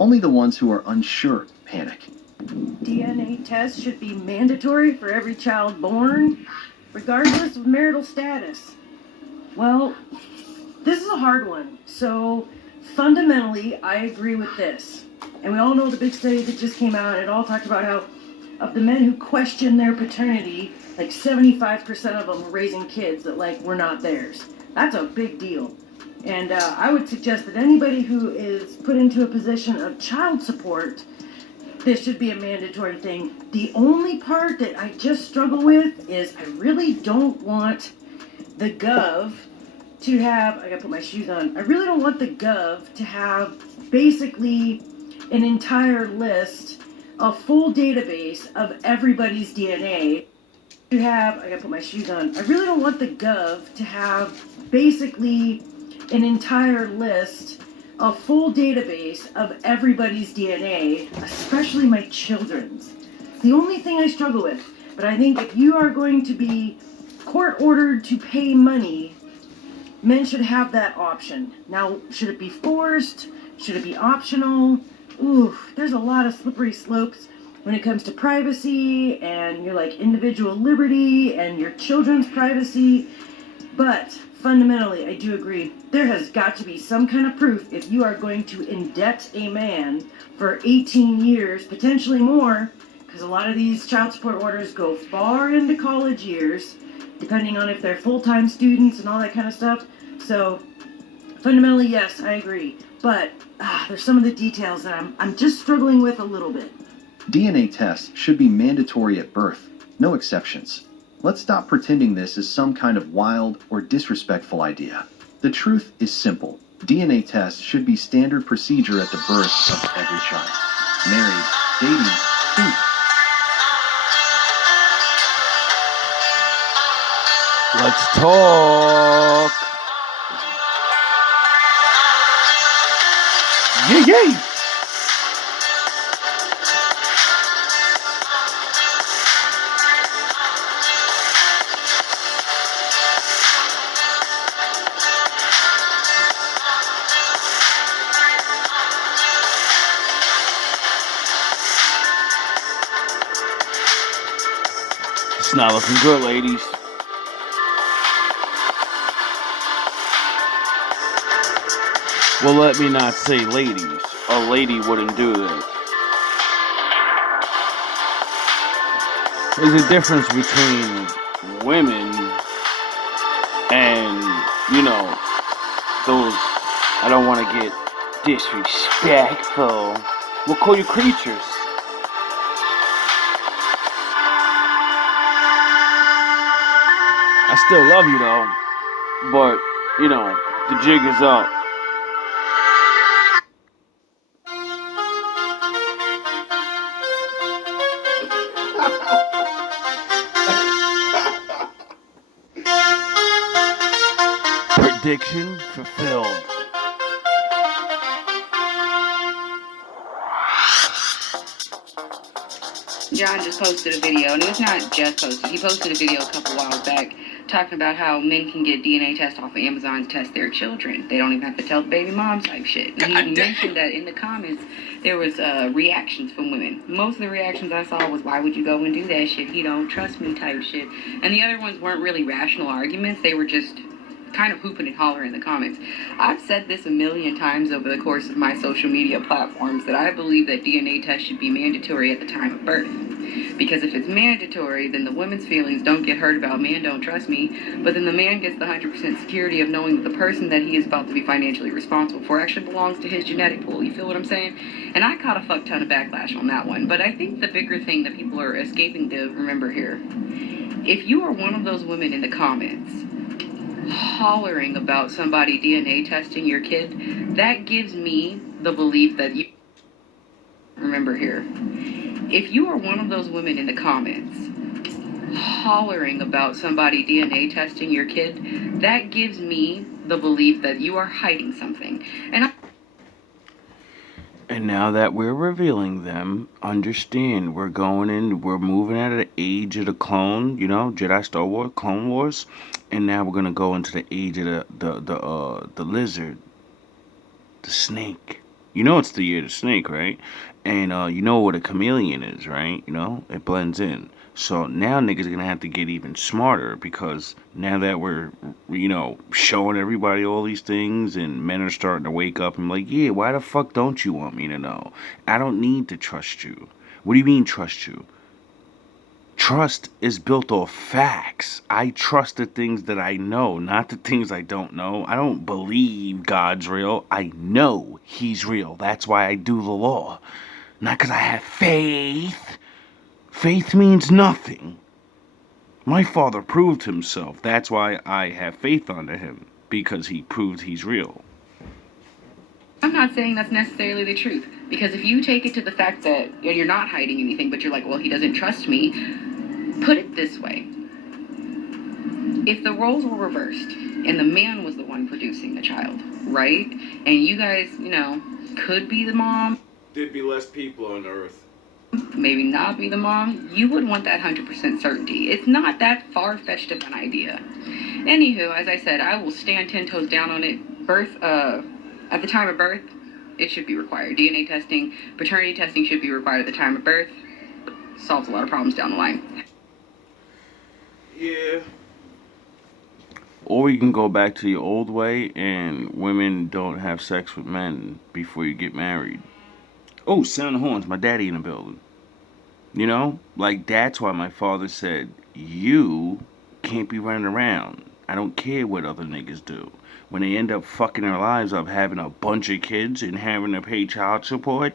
Only the ones who are unsure panic. DNA tests should be mandatory for every child born, regardless of marital status. Well, this is a hard one. So, fundamentally, I agree with this. And we all know the big study that just came out. It all talked about how, of the men who question their paternity, like 75% of them are raising kids that, like, were not theirs. That's a big deal. And I would suggest that anybody who is put into a position of child support, this should be a mandatory thing. The only part that I just struggle with is I really don't want the Gov to have, I gotta put my shoes on, I really don't want the Gov to have basically an entire list, a full database of everybody's DNA. To have, I gotta put my shoes on, I really don't want the Gov to have basically an entire list, a full database of everybody's DNA, especially my children's. It's the only thing I struggle with. But I think if you are going to be court ordered to pay money, men should have that option. Now, should it be forced? Should it be optional? Ooh, there's a lot of slippery slopes when it comes to privacy and your like individual liberty and your children's privacy. But fundamentally, I do agree. There has got to be some kind of proof if you are going to indebt a man for 18 years, potentially more, because a lot of these child support orders go far into college years, depending on if they're full-time students and all that kind of stuff. So, fundamentally, yes, I agree. But there's some of the details that I'm just struggling with a little bit. DNA tests should be mandatory at birth, no exceptions. Let's stop pretending this is some kind of wild or disrespectful idea. The truth is simple. DNA tests should be standard procedure at the birth of every child. Married, dating, single. Let's talk. Yay! It's not looking good, ladies. Well, let me not say ladies. A lady wouldn't do this. There's a difference between women and, those, I don't want to get disrespectful. We'll call you creatures. I still love you though, but, the jig is up. Prediction fulfilled. John just posted a video, and it was not just posted. He posted a video a couple whiles back talking about how men can get DNA tests off of Amazon to test their children. They don't even have to tell the baby mom type shit. And he mentioned that in the comments there was reactions from women. Most of the reactions I saw was, why would you go and do that shit? He don't trust me type shit. And the other ones weren't really rational arguments. They were just kind of hooping and hollering in the comments. I've said this a million times over the course of my social media platforms that I believe that DNA tests should be mandatory at the time of birth. Because if it's mandatory, then the woman's feelings don't get hurt about man don't trust me, but then the man gets the 100% security of knowing that the person that he is about to be financially responsible for actually belongs to his genetic pool. You feel what I'm saying? And I caught a fuck ton of backlash on that one. But I think the bigger thing that people are escaping to remember here, if you are one of those women in the comments hollering about somebody DNA testing your kid, that gives me the belief that you remember here. If you are one of those women in the comments hollering about somebody DNA testing your kid, that gives me the belief that you are hiding something. And now that we're revealing them, understand we're moving out of the age of the clone, Jedi Star Wars, Clone Wars, and now we're gonna go into the age of the lizard, the snake, You know it's the year of the snake, right? And you know what a chameleon is, right? You know, it blends in. So now niggas are gonna have to get even smarter because now that we're, showing everybody all these things and men are starting to wake up and like, yeah, why the fuck don't you want me to know? I don't need to trust you. What do you mean trust you? Trust is built off facts. I trust the things that I know, not the things I don't know. I don't believe God's real. I know He's real. That's why I do the law. Not because I have faith. Faith means nothing. My Father proved Himself. That's why I have faith unto Him, because He proved He's real. I'm not saying that's necessarily the truth, because if you take it to the fact that you're not hiding anything, but you're like, well, he doesn't trust me, put it this way. If the roles were reversed and the man was the one producing the child, right? And you guys, could be the mom, There'd be less people on Earth. maybe not be the mom, you would want that 100% certainty. It's not that far-fetched of an idea. Anywho, as I said, I will stand 10 toes down on it. At the time of birth, it should be required. DNA testing, paternity testing should be required at the time of birth. Solves a lot of problems down the line. Yeah. Or you can go back to the old way and women don't have sex with men before you get married. Oh, sound the horns, my daddy in the building. You know? Like, that's why my father said, you can't be running around. I don't care what other niggas do. When they end up fucking their lives up having a bunch of kids and having to pay child support,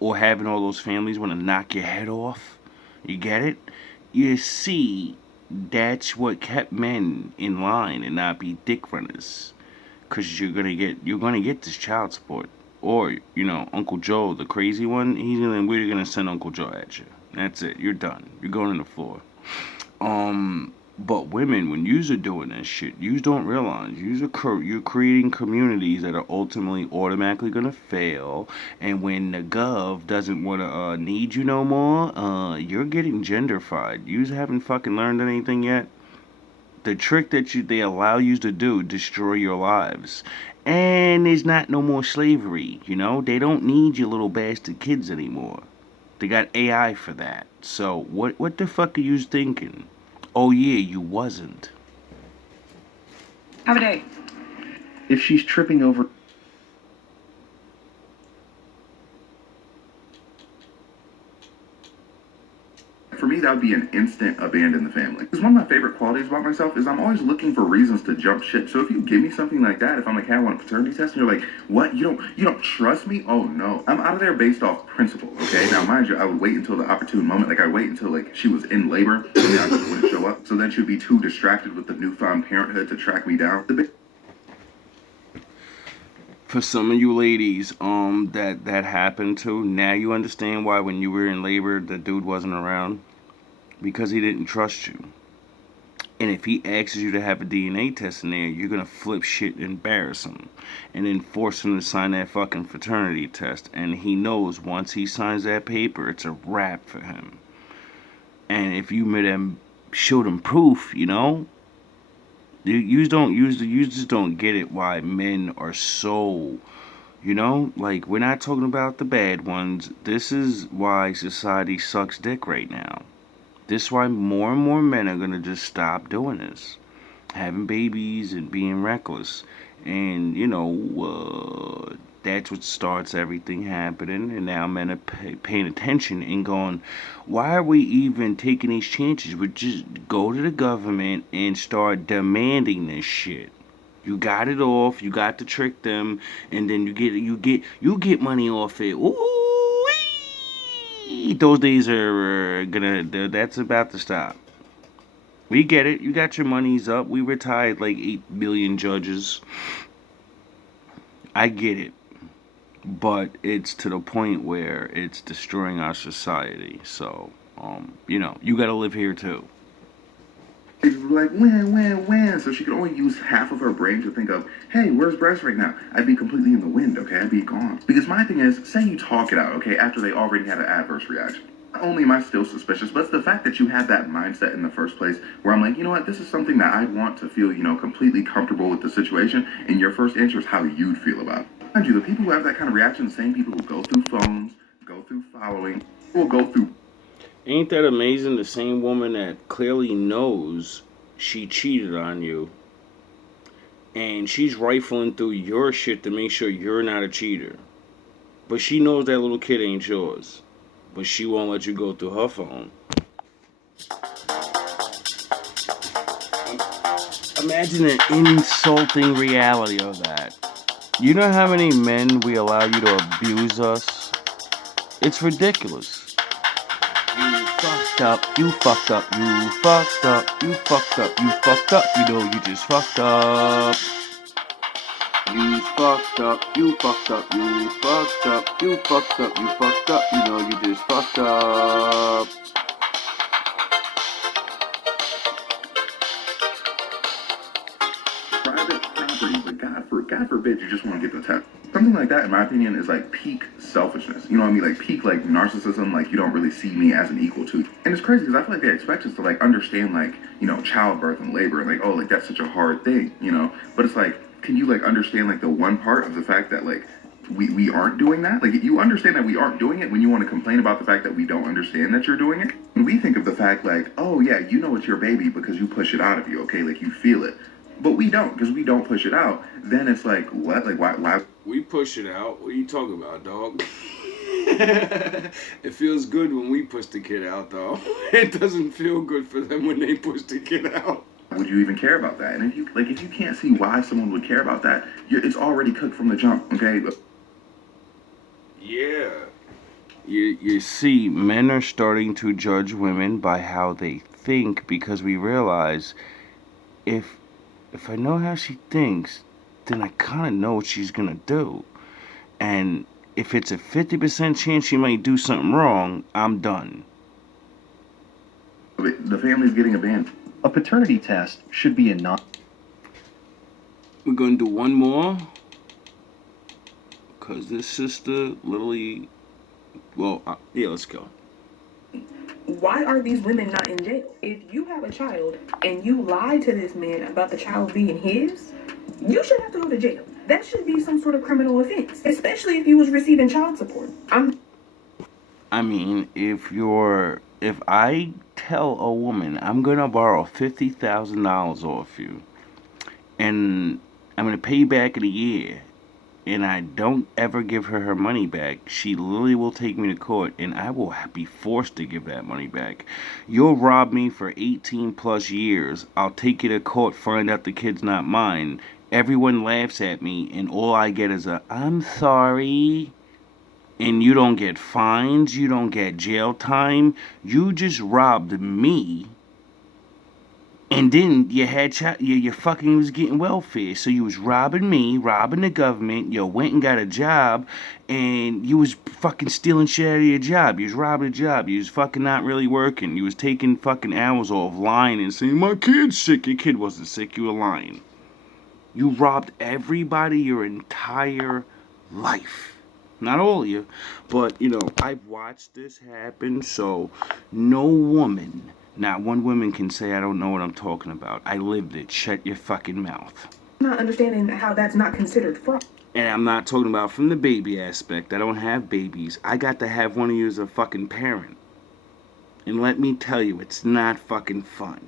or having all those families want to knock your head off, you get it? You see, that's what kept men in line and not be dick runners. Cause you're gonna get this child support. Or, Uncle Joe, the crazy one, we're gonna send Uncle Joe at you. That's it. You're done. You're going on the floor. But women, when yous are doing this shit, yous don't realize you're creating communities that are ultimately automatically gonna fail. And when the gov doesn't wanna need you no more, you're getting genderfied. Yous haven't fucking learned anything yet. The trick that they allow you to do destroy your lives. And there's not no more slavery. They don't need your little bastard kids anymore. They got AI for that. So what the fuck are you thinking? Oh yeah, you wasn't. Have a day. If she's tripping over For me, that would be an instant abandon the family. Because one of my favorite qualities about myself is I'm always looking for reasons to jump ship. So if you give me something like that, if I'm like, hey, I want a paternity test, and you're like, what? You don't trust me? Oh no. I'm out of there based off principle, okay? Now mind you, I would wait until the opportune moment. Like I wait until like she was in labor and then I just wouldn't show up. So then she'd be too distracted with the newfound parenthood to track me down. For some of you ladies, that happened to, now you understand why when you were in labor the dude wasn't around. Because he didn't trust you. And if he asks you to have a DNA test in there, you're gonna flip shit and embarrass him. And then force him to sign that fucking fraternity test. And he knows once he signs that paper, it's a wrap for him. And if you showed him proof, you just don't get it why men are so, like, we're not talking about the bad ones. This is why society sucks dick right now. This is why more and more men are gonna just stop doing this, having babies and being reckless, and that's what starts everything happening. And now men are paying attention and going, why are we even taking these chances? We just go to the government and start demanding this shit. You got it off. You got to trick them, and then you get money off it. Ooh. Those days are that's about to stop. We get it. You got your monies up. We retired like 8 billion judges. I get it. But it's to the point where it's destroying our society. So, you gotta live here too. Like, when. So she could only use half of her brain to think of, hey, where's Bryce right now? I'd be completely in the wind, okay? I'd be gone. Because my thing is, say you talk it out, okay, after they already had an adverse reaction. Not only am I still suspicious, but it's the fact that you had that mindset in the first place where I'm like, you know what, this is something that I'd want to feel, completely comfortable with the situation, and your first answer is how you'd feel about it. Mind you, the people who have that kind of reaction, the same people who go through phones, go through following, will go through. Ain't that amazing? The same woman that clearly knows she cheated on you, and she's rifling through your shit to make sure you're not a cheater. But she knows that little kid ain't yours. But she won't let you go through her phone. Imagine the insulting reality of that. You know how many men we allow you to abuse us? It's ridiculous. You fucked up, you fucked up, you fucked up, you fucked up, you fucked up, you know you just fucked up. You fucked up, you fucked up, you fucked up, you fucked up, you fucked up, you know you just fucked up. Private property, but God forbid you just want to get the test. Something like that, in my opinion, is like peak selfishness. You know what I mean? Like peak like narcissism. Like you don't really see me as an equal to. And it's crazy because I feel like they expect us to like understand like childbirth and labor and like oh like that's such a hard thing. But it's like can you like understand like the one part of the fact that like we aren't doing that? Like you understand that we aren't doing it when you want to complain about the fact that we don't understand that you're doing it. And we think of the fact like oh yeah you know it's your baby because you push it out of you. Okay, like you feel it. But we don't, because we don't push it out. Then it's like, what? Like, why? We push it out. What are you talking about, dog? It feels good when we push the kid out, though. It doesn't feel good for them when they push the kid out. Would you even care about that? And if you can't see why someone would care about that, it's already cooked from the jump, okay? Yeah. You see, men are starting to judge women by how they think because we realize if I know how she thinks, then I kind of know what she's going to do. And if it's a 50% chance she might do something wrong, I'm done. The family's getting abandoned. A paternity test should be a non... We're going to do one more. Because this sister literally... Well, yeah, let's go. Why are these women not in jail? If you have a child and you lie to this man about the child being his, you should have to go to jail. That should be some sort of criminal offense, especially if you was receiving child support. I mean, if I tell a woman I'm gonna borrow $50,000 off you, and I'm gonna pay you back in a year, and I don't ever give her money back, she literally will take me to court, and I will be forced to give that money back. You'll rob me for 18 plus years. I'll take you to court, find out the kid's not mine. Everyone laughs at me, and all I get is I'm sorry. And you don't get fines, you don't get jail time. You just robbed me. And then you had you fucking was getting welfare. So you was robbing me, robbing the government. You went and got a job, and you was fucking stealing shit out of your job. You was robbing a job. You was fucking not really working. You was taking fucking hours off, lying and saying, my kid's sick. Your kid wasn't sick. You were lying. You robbed everybody your entire life. Not all of you, but, I've watched this happen, so no woman... Not one woman can say I don't know what I'm talking about. I lived it. Shut your fucking mouth. Not understanding how that's not considered fraud. And I'm not talking about from the baby aspect. I don't have babies. I got to have one of you as a fucking parent. And let me tell you, it's not fucking fun.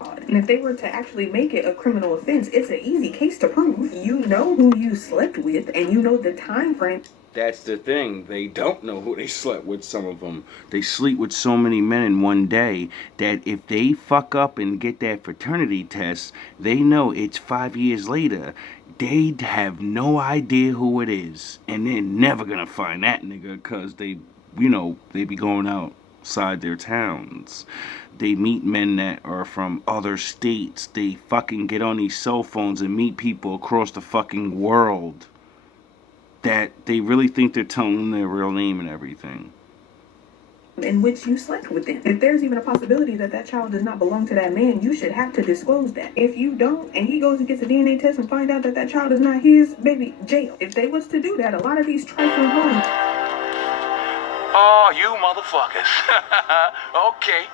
And if they were to actually make it a criminal offense, it's an easy case to prove. You know who you slept with, and you know the time frame. That's the thing. They don't know who they slept with, some of them. They sleep with so many men in one day that if they fuck up and get that fraternity test, they know it's 5 years later. They have no idea who it is. And they're never going to find that nigga because they be going outside their towns. They meet men that are from other states. They fucking get on these cell phones and meet people across the fucking world that they really think they're telling them their real name and everything. In which you slept with them. If there's even a possibility that that child does not belong to that man, you should have to disclose that. If you don't, and he goes and gets a DNA test and find out that that child is not his, baby, jail. If they was to do that, a lot of these trifling homes... Oh, you motherfuckers. Okay.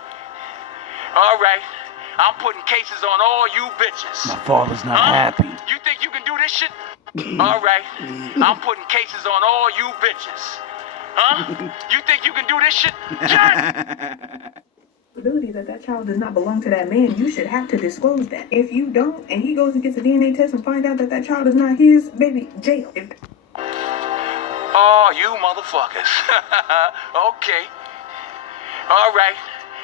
All right. I'm putting cases on all you bitches. My father's not happy. You think you can do this shit? All right. I'm putting cases on all you bitches. You think you can do this shit? Yeah! Ability that child does not belong to that man, you should have to disclose that. If you don't, and he goes and gets a DNA test and find out that child is not his, baby, jail. Oh, you motherfuckers. Okay. All right.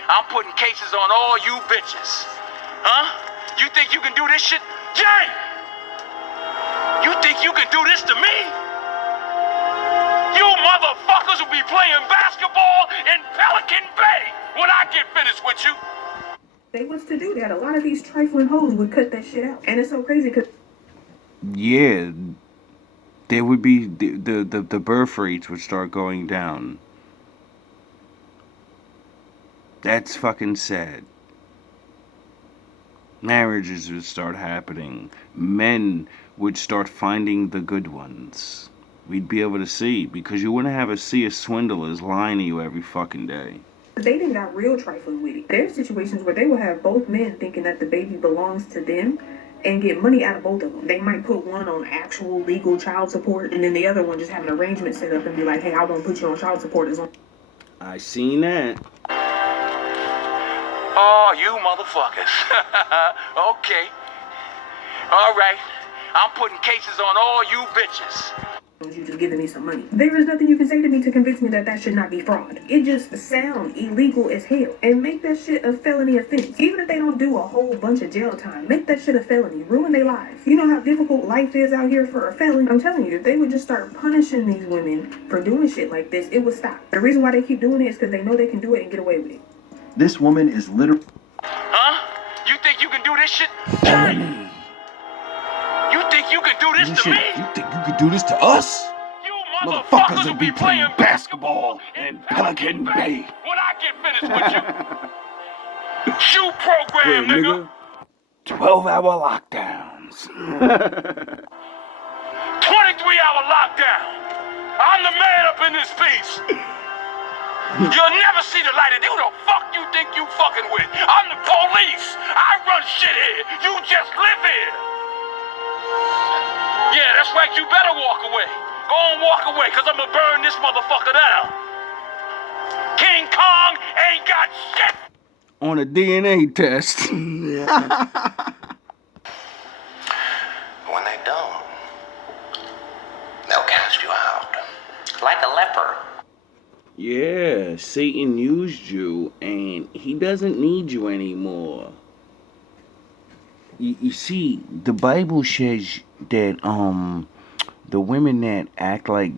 I'm putting cases on all you bitches. You think you can do this shit? Jay! You think you can do this to me? You motherfuckers will be playing basketball in Pelican Bay when I get finished with you. They was to do that. A lot of these trifling hoes would cut that shit out. And it's so crazy because Yeah, there would be the birth rates would start going down. That's fucking sad. Marriages would start happening. Men would start finding the good ones. We'd be able to see, because you wouldn't have a sea of swindlers lying to you every fucking day. they didn't got real trifling with it. There's situations where they will have both men thinking that the baby belongs to them and get money out of both of them. They might put one on actual legal child support and then the other one just have an arrangement set up and be like, hey, I won't put you on child support as long. I seen that. Oh, you motherfuckers. Okay. All right. I'm putting cases on all you bitches. You just giving me some money. There is nothing you can say to me to convince me that should not be fraud. It just sounds illegal as hell. And make that shit a felony offense. Even if they don't do a whole bunch of jail time, make that shit a felony. Ruin their lives. You know how difficult life is out here for a felon? I'm telling you, if they would just start punishing these women for doing shit like this, it would stop. The reason why they keep doing it is because they know they can do it and get away with it. This woman is literally... You think you can do this shit? Felony. You think you can do this to me? You think you could do this to us? You Motherfuckers will be playing basketball in Pelican Bay. when I get finished with you. Shoe program, nigga. 12-hour lockdowns. 23-hour lockdown. I'm the man up in this piece. You'll never see the light of who the fuck you think you fucking with. I'm the police. I run shit here. You just live here. Yeah, that's right. You better walk away. Go on, walk away, because I'm going to burn this motherfucker down. King Kong ain't got shit. On a DNA test. When they don't, they'll cast you out. Like a leper. Yeah, Satan used you, and he doesn't need you anymore. You see, the Bible says that the women that act like,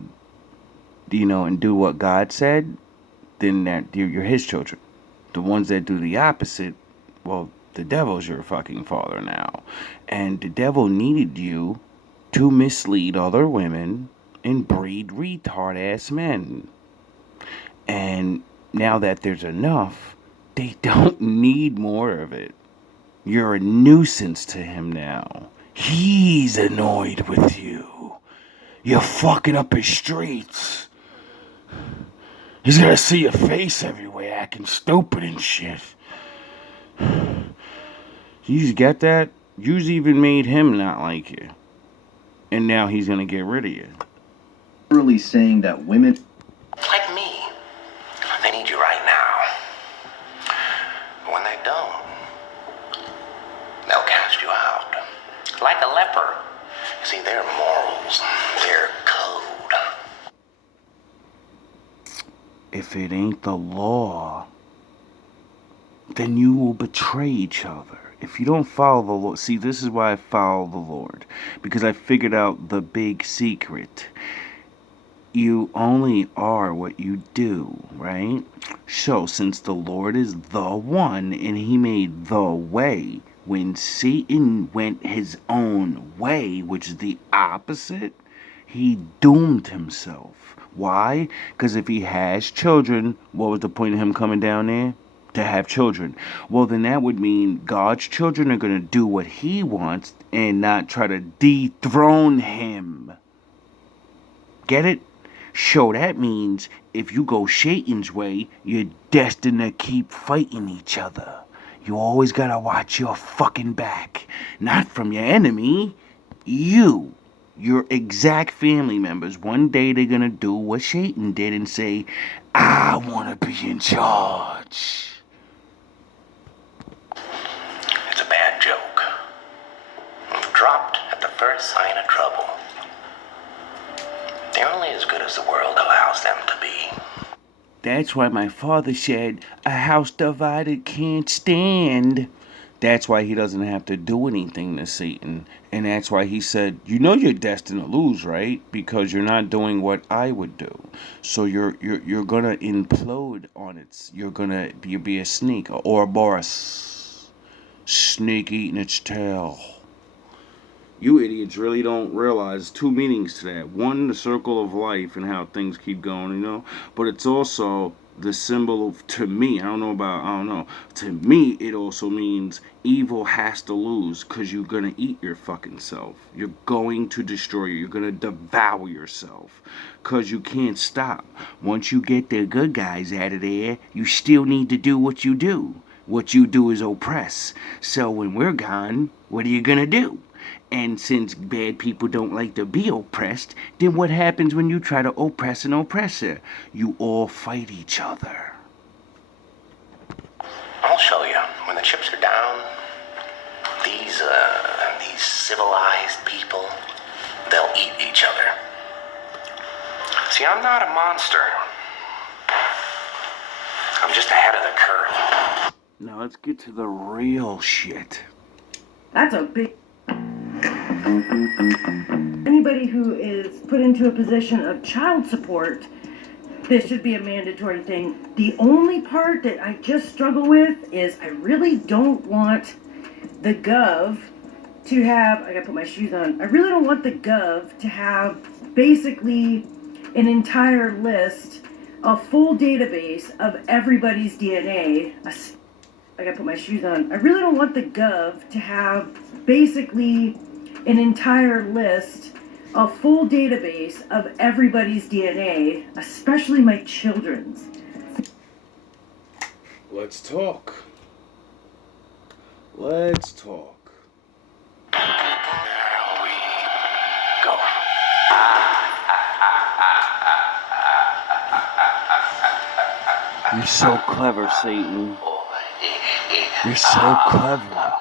and do what God said, then that you're his children. The ones that do the opposite, well, the devil's your fucking father now. And the devil needed you to mislead other women and breed retard-ass men. And now that there's enough, they don't need more of it. You're a nuisance to him now. He's annoyed with you. You're fucking up his streets. He's gonna see your face everywhere acting stupid and shit. You just get that? You even made him not like you. And now he's gonna get rid of you. Literally saying that women... Like me. They need you right now. But when they don't, they'll cast you out. Like a leper. See, their morals, their code. If it ain't the law, then you will betray each other. If you don't follow the Lord, see, this is why I follow the Lord, because I figured out the big secret. You only are what you do, right? So, since the Lord is the one, and he made the way, when Satan went his own way, which is the opposite, he doomed himself. Why? Because if he has children, what was the point of him coming down there? To have children. Well, then that would mean God's children are going to do what he wants and not try to dethrone him. Get it? So that means if you go Satan's way, you're destined to keep fighting each other. You always gotta watch your fucking back. Not from your enemy. You. Your exact family members. One day they're gonna do what Shaitan did and say, I wanna be in charge. It's a bad joke. Dropped at the first sign of trouble. They're only as good as the world allows them to be. That's why my father said, a house divided can't stand. That's why he doesn't have to do anything to Satan. And that's why he said, you know you're destined to lose, right? Because you're not doing what I would do. So you're gonna implode on it. You're gonna be a snake, or a boss. Snake eating its tail. You idiots really don't realize two meanings to that. One, the circle of life and how things keep going, But it's also the symbol of, to me, I don't know. To me, it also means evil has to lose because you're going to eat your fucking self. You're going to destroy you. You're going to devour yourself because you can't stop. Once you get the good guys out of there, you still need to do what you do. What you do is oppress. So when we're gone, what are you going to do? And since bad people don't like to be oppressed, then what happens when you try to oppress an oppressor? You all fight each other. I'll show you. When the chips are down, these civilized people, they'll eat each other. See, I'm not a monster. I'm just ahead of the curve. Now let's get to the real shit. That's a big... Anybody who is put into a position of child support, this should be a mandatory thing. The only part that I just struggle with is I really don't want the Gov to have, I gotta put my shoes on, I really don't want the Gov to have basically an entire list, a full database of everybody's DNA. I gotta put my shoes on. I really don't want the Gov to have basically an entire list, a full database of everybody's DNA, especially my children's. Let's talk. Let's talk. There we go. You're so clever, Satan. You're so clever.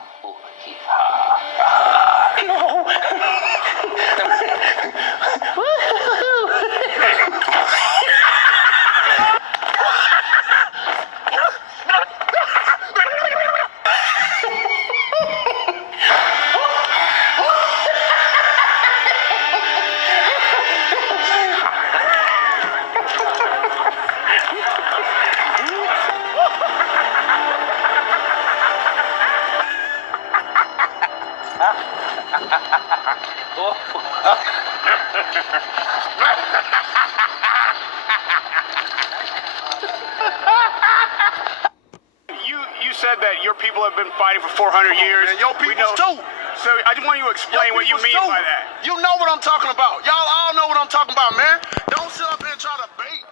You said that your people have been fighting for 400 years. And your people too. So I just want you to explain what you mean by that. You know what I'm talking about. Y'all all know what I'm talking about, man. Don't sit up here and try to bait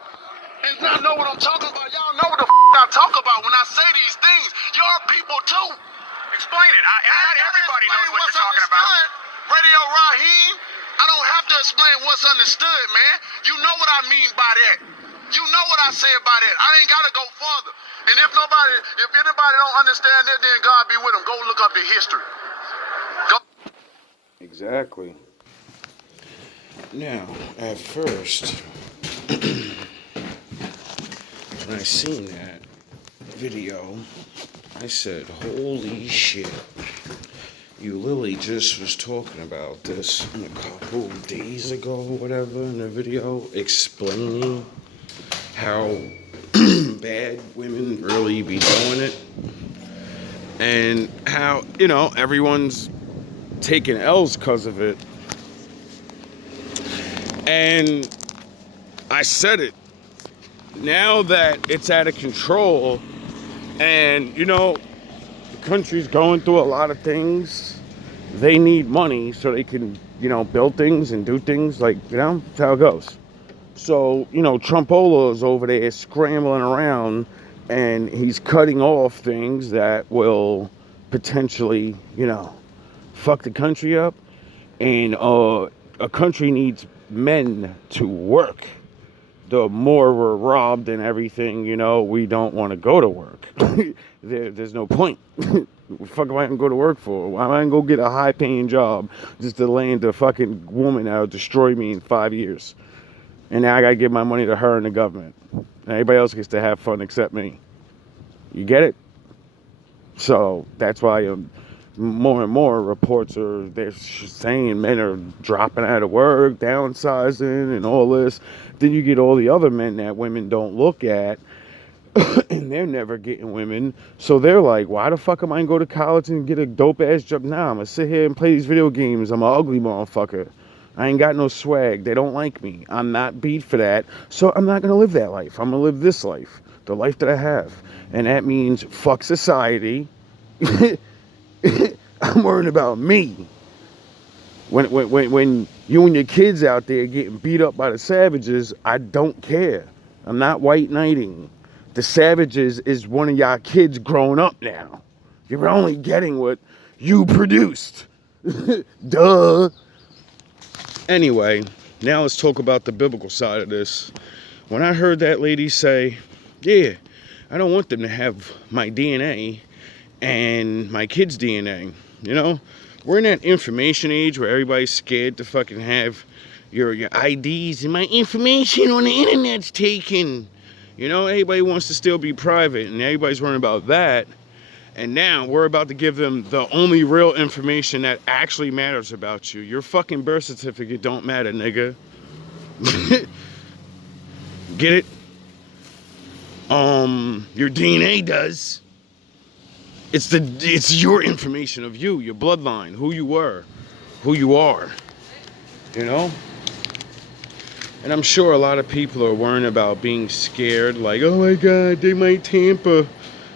and not know what I'm talking about. Y'all know what the I talk about when I say these things. Your people too. Explain it. Not everybody knows what you're talking about. Radio Raheem, I don't have to explain what's understood, man. You know what I mean by that. You know what I say about that. I ain't gotta go further. And if anybody don't understand that, then God be with them. Go look up the history. Go. Exactly. Now, at first, when I seen that video, I said, holy shit. You literally just was talking about this a couple days ago, whatever, in a video, explaining how bad women really be doing it. And how, everyone's taking L's because of it. And I said it. Now that it's out of control, and, the country's going through a lot of things, they need money so they can, build things and do things, that's how it goes. So, Trumpola is over there scrambling around And he's cutting off things that will potentially, fuck the country up. And a country needs men to work. The more we're robbed and everything, we don't want to go to work. There's no point. What the fuck am I going to go to work for? Why am I going to go get a high-paying job just to land a fucking woman that'll destroy me in 5 years? And now I got to give my money to her and the government. And everybody else gets to have fun except me. You get it? So that's why more and more reports they're saying men are dropping out of work, downsizing, and all this. Then you get all the other men that women don't look at, and they're never getting women. So they're like, why the fuck am I going to go to college and get a dope-ass job? Nah, I'm going to sit here and play these video games. I'm an ugly motherfucker. I ain't got no swag. They don't like me. I'm not beat for that. So I'm not going to live that life. I'm going to live this life, the life that I have. And that means fuck society. I'm worrying about me. When you and your kids out there getting beat up by the savages, I don't care. I'm not white knighting. The savages is one of y'all kids grown up now. You're only getting what you produced. Duh. Anyway, now let's talk about the biblical side of this. When I heard that lady say, yeah, I don't want them to have my DNA and my kids' DNA, we're in that information age where everybody's scared to fucking have your IDs and my information on the internet's taken. Everybody wants to still be private, and everybody's worrying about that. And now we're about to give them the only real information that actually matters about you. Your fucking birth certificate don't matter, nigga. Get it? Your DNA does. It's your information of you, your bloodline, who you were, who you are. And I'm sure a lot of people are worrying about being scared, like, oh my God, they might tamper.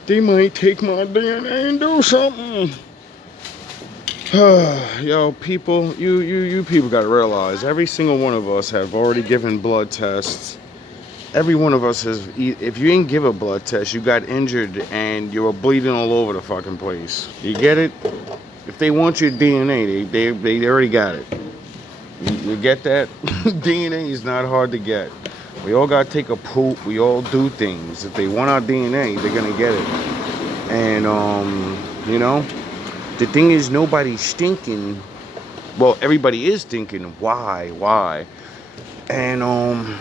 They might take my DNA and do something. Yo, people, you people gotta realize, every single one of us have already given blood tests. Every one of us has, if you didn't give a blood test, you got injured and you were bleeding all over the fucking place. You get it? If they want your DNA, they already got it. You get that? DNA is not hard to get. We all gotta take a poop. We all do things. If they want our DNA, they're gonna get it. And the thing is, nobody's thinking. Well, everybody is thinking, why? And a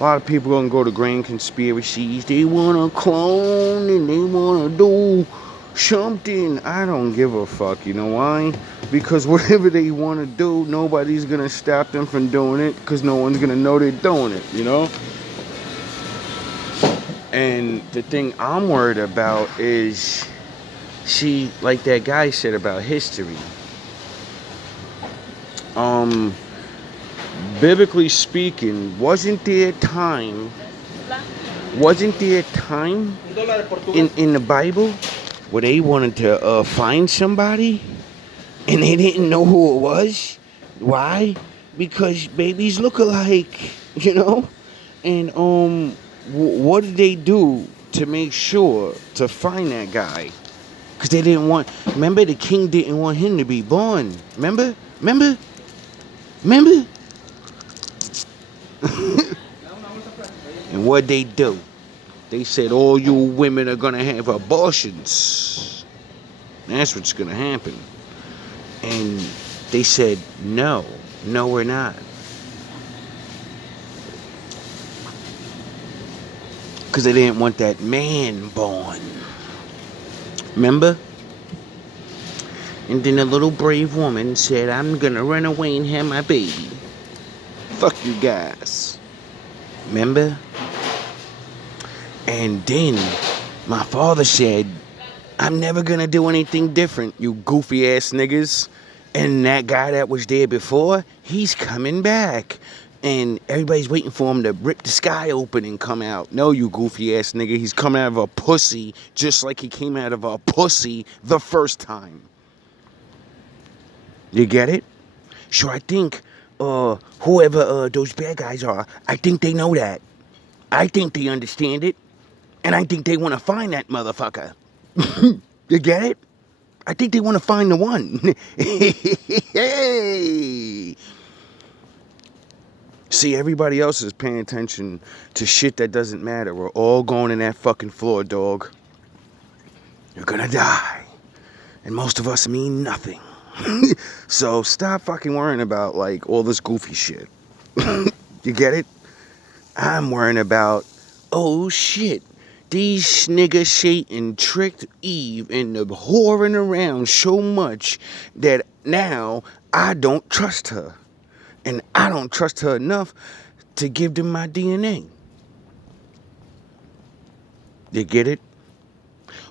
lot of people gonna go to grand conspiracies. They wanna clone and they wanna do something. I don't give a fuck. You know why? Because whatever they want to do, nobody's going to stop them from doing it, because no one's going to know they're doing it, And the thing I'm worried about is, see, like that guy said about history. Biblically speaking, wasn't there time in the Bible where they wanted to find somebody and they didn't know who it was? Why? Because babies look alike, And what did they do to make sure to find that guy? Because they didn't want. Remember, the king didn't want him to be born. Remember? And what they do? They said all you women are gonna have abortions. That's what's gonna happen. And they said, no, we're not. Because they didn't want that man born. Remember? And then a little brave woman said, I'm gonna run away and have my baby. Fuck you guys. Remember? And then my father said, I'm never gonna do anything different, you goofy ass niggas. And that guy that was there before, he's coming back. And everybody's waiting for him to rip the sky open and come out. No, you goofy ass nigga, he's coming out of a pussy just like he came out of a pussy the first time. You get it? Sure, I think whoever those bad guys are, I think they know that. I think they understand it. And I think they want to find that motherfucker. You get it? I think they want to find the one. Hey! See, everybody else is paying attention to shit that doesn't matter. We're all going in that fucking floor, dog. You're gonna die. And most of us mean nothing. So stop fucking worrying about, like, all this goofy shit. You get it? I'm worrying about, oh shit, these niggas Satan tricked Eve into whoring around so much that now I don't trust her. And I don't trust her enough to give them my DNA. You get it?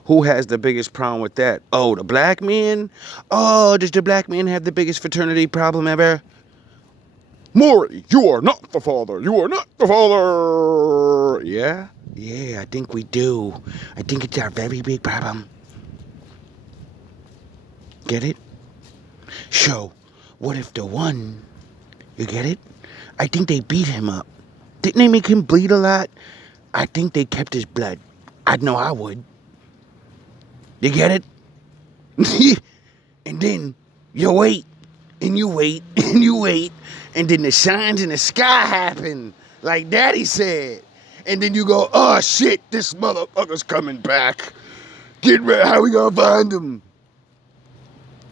Who has the biggest problem with that? Oh, the black man? Oh, does the black man have the biggest fraternity problem ever? Maury, you are not the father. You are not the father. Yeah? Yeah, I think we do. I think it's our very big problem. Get it? So, what if the one... You get it? I think they beat him up. Didn't they make him bleed a lot? I think they kept his blood. I know I would. You get it? And then you wait, and you wait, and you wait, and then the signs in the sky happen, like Daddy said. And then you go, oh shit, this motherfucker's coming back. Get ready, how we gonna find him?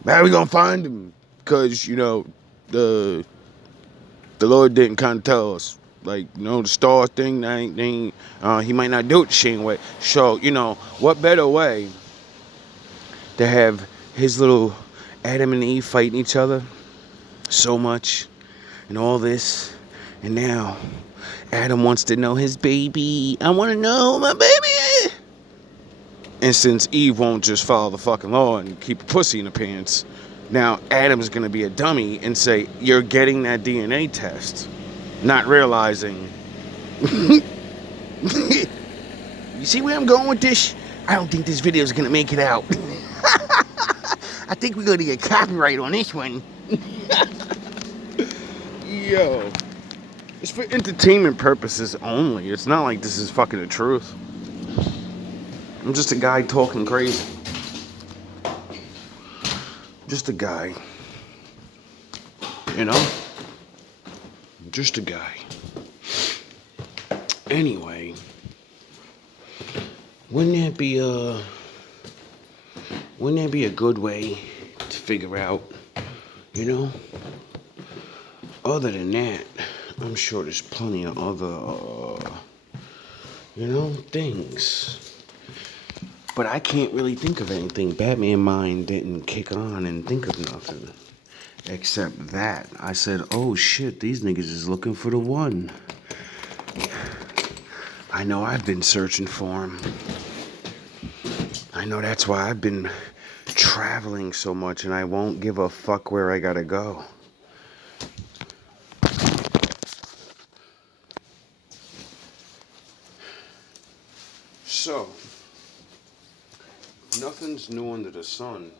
How we gonna find him? Because, you know, the Lord didn't kind of tell us. Like, you know, the star thing, he might not do it the same way. So, you know, what better way to have his little Adam and Eve fighting each other so much and all this. And now Adam wants to know his baby. I want to know my baby. And since Eve won't just follow the fucking law and keep a pussy in her pants, now Adam's going to be a dummy and say, you're getting that DNA test. Not realizing. You see where I'm going with this? I don't think this video is going to make it out. I think we're going to get copyright on this one. Yo. It's for entertainment purposes only. It's not like this is fucking the truth. I'm just a guy talking crazy. Just a guy. You know? Just a guy. Anyway. Wouldn't that be a good way to figure out, you know? Other than that, I'm sure there's plenty of other, you know, things. But I can't really think of anything. Batman mind didn't kick on and think of nothing. Except that. I said, oh shit, these niggas is looking for the one. I know I've been searching for him. I know that's why I've been traveling so much and I won't give a fuck where I gotta go. So, nothing's new under the sun.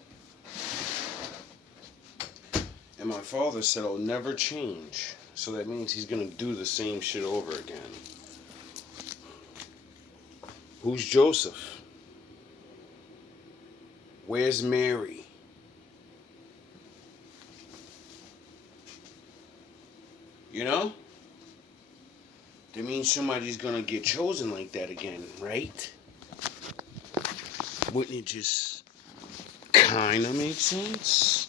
And my father said it'll never change. So that means he's gonna do the same shit over again. Who's Joseph? Where's Mary? You know? That means somebody's gonna get chosen like that again, right? Wouldn't it just kinda make sense?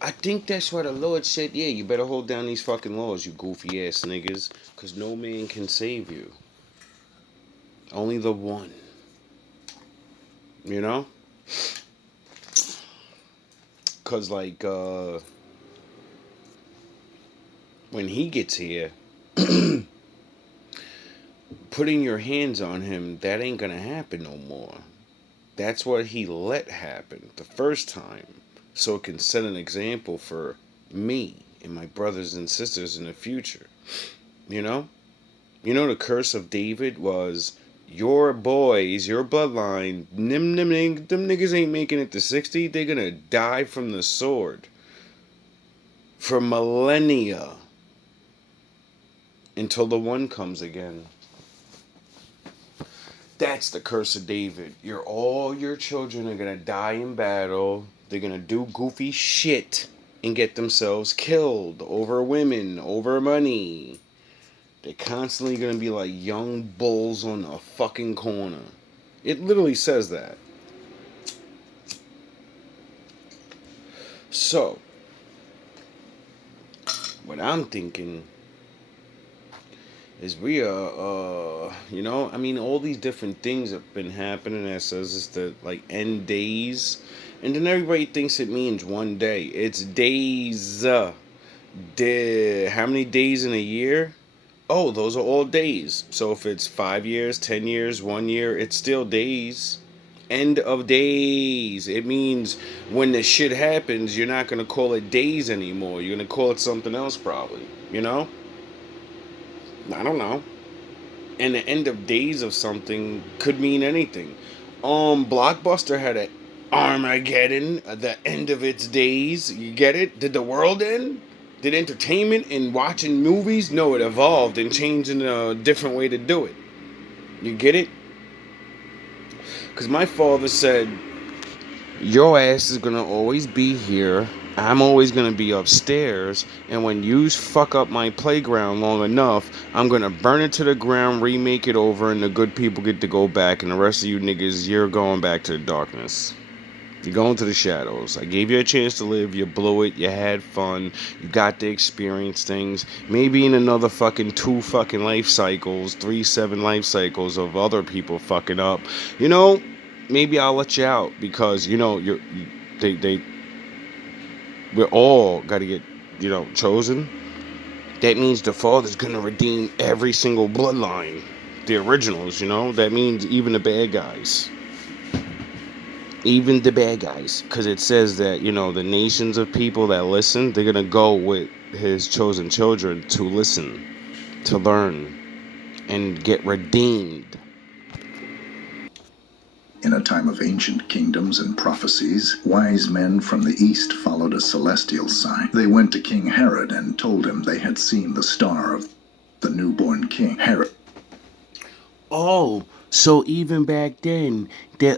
I think that's why the Lord said, yeah, you better hold down these fucking laws, you goofy ass niggas, because no man can save you. Only the one. You know? Because, like, when he gets here, putting your hands on him, that ain't gonna happen no more. That's what he let happen the first time. So it can set an example for me and my brothers and sisters in the future. You know? You know the curse of David was, your boys, your bloodline, them niggas ain't making it to 60. They're gonna die from the sword. For millennia. Until the one comes again. That's the curse of David. All your children are gonna die in battle. They're gonna do goofy shit and get themselves killed over women, over money. They're constantly gonna be like young bulls on a fucking corner. It literally says that. So, what I'm thinking is we are, I mean, all these different things have been happening that says it's the, like, end days. And then everybody thinks it means one day. It's days. How many days in a year? Oh, those are all days. So if it's 5 years, 10 years, 1 year, it's still days. End of days. It means when the shit happens, you're not going to call it days anymore. You're going to call it something else probably. You know? I don't know. And the end of days of something could mean anything. Blockbuster had a Armageddon, the end of its days. You get it? Did the world end? Did entertainment and watching movies? No, it evolved and changed in a different way to do it. You get it? Because my father said, your ass is going to always be here. I'm always going to be upstairs. And when you fuck up my playground long enough, I'm going to burn it to the ground, remake it over, and the good people get to go back. And the rest of you niggas, you're going back to the darkness. You're going to the shadows. I gave you a chance to live. You blew it. You had fun. You got to experience things. Maybe in another fucking 2 fucking life cycles, 3, 7 life cycles of other people fucking up. You know, maybe I'll let you out because, you know, we're all got to get, chosen. That means the Father's going to redeem every single bloodline. The originals, That means even the bad guys. Even the bad guys, because it says that, the nations of people that listen, they're going to go with his chosen children to listen, to learn, and get redeemed. In a time of ancient kingdoms and prophecies, wise men from the east followed a celestial sign. They went to King Herod and told him they had seen the star of the newborn king. Herod. Oh, so even back then, they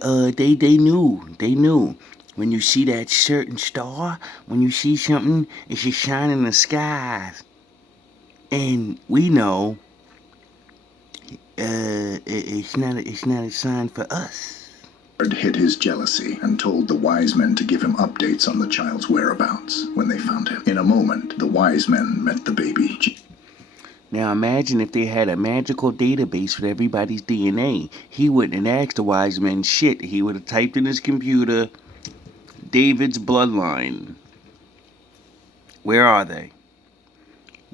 knew. When you see that certain star, when you see something, it should shine in the skies. And we know, it's not a sign for us. Herod hid his jealousy and told the wise men to give him updates on the child's whereabouts when they found him. In a moment, the wise men met the baby. Now imagine if they had a magical database with everybody's DNA. He wouldn't have asked the wise men shit. He would have typed in his computer, David's bloodline. Where are they?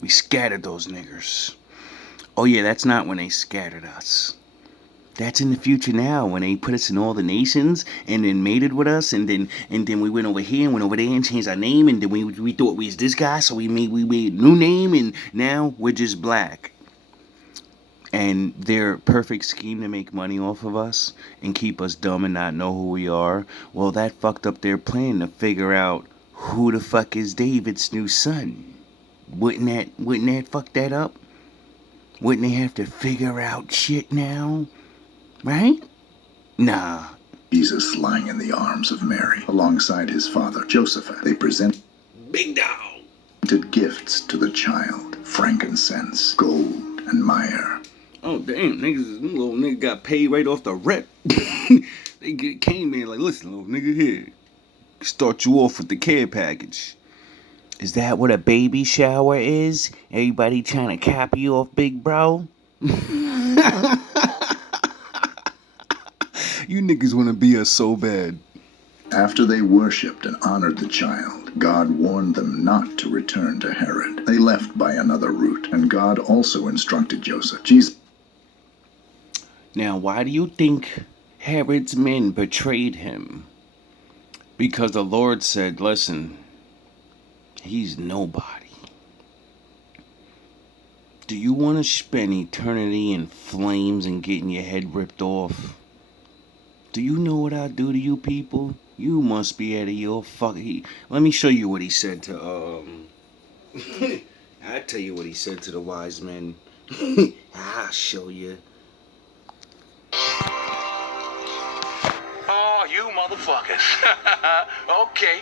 We scattered those niggers. Oh yeah, that's not when they scattered us. That's in the future now, when they put us in all the nations and then mated with us, and then we went over here and went over there and changed our name, and then we thought we was this guy, so we made a new name, and now we're just black. And their perfect scheme to make money off of us and keep us dumb and not know who we are, well, that fucked up their plan to figure out who the fuck is David's new son. Wouldn't that fuck that up? Wouldn't they have to figure out shit now? Right? Nah. Jesus lying in the arms of Mary, alongside his father, Joseph. They presented Big dog. Gifts to the child, frankincense, gold, and myrrh. Oh, damn, little nigga got paid right off the rep. They came in like, listen, little nigga, here. Start you off with the care package. Is that what a baby shower is? Everybody trying to copy you off, big bro? You niggas want to be us so bad. After they worshipped and honored the child, God warned them not to return to Herod. They left by another route, and God also instructed Joseph. Jesus. Now, why do you think Herod's men betrayed him? Because the Lord said, listen, he's nobody. Do you want to spend eternity in flames and getting your head ripped off? Do you know what I do to you people? You must be out of your fucking... Let me show you what he said to, I'll tell you what he said to the wise men. I'll show you. you motherfuckers. Okay.